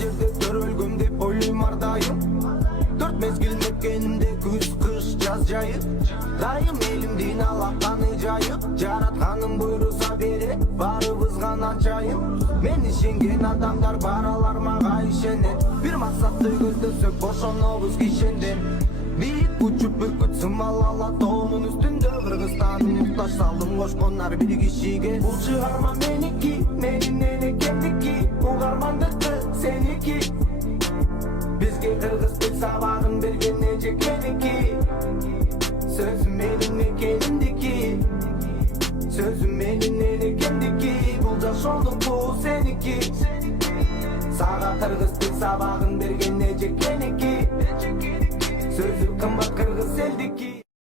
жерде төрөлгөм деп ойлойм ар дайым. 4 мезгил мекенимде күз кыш жаз жайып, дайым элимдин алаканы жайып, жаратканын буйруса бере баарыбызга начайым. Мен ишенген адамдар баралар мага ишенет, бир максатты көздөсөк бошонобуз кишенден. Бийик учуп бүркүт сымал ала тоонун үстүндө Кыргызстандын муктаж салым кошкондар бир кишиге. Бул чыгарма меники, менин экендики, угармандыкты сеники. Бизге кыргыз тил сабагын берген эжекеники. Сөзүм менин экендики, сөзүм менин экендики. Бул жашоодук бул сеники. Сага кыргыз тил сабагын берген эжекеники. Сөзү кымбат кыргыз элдики.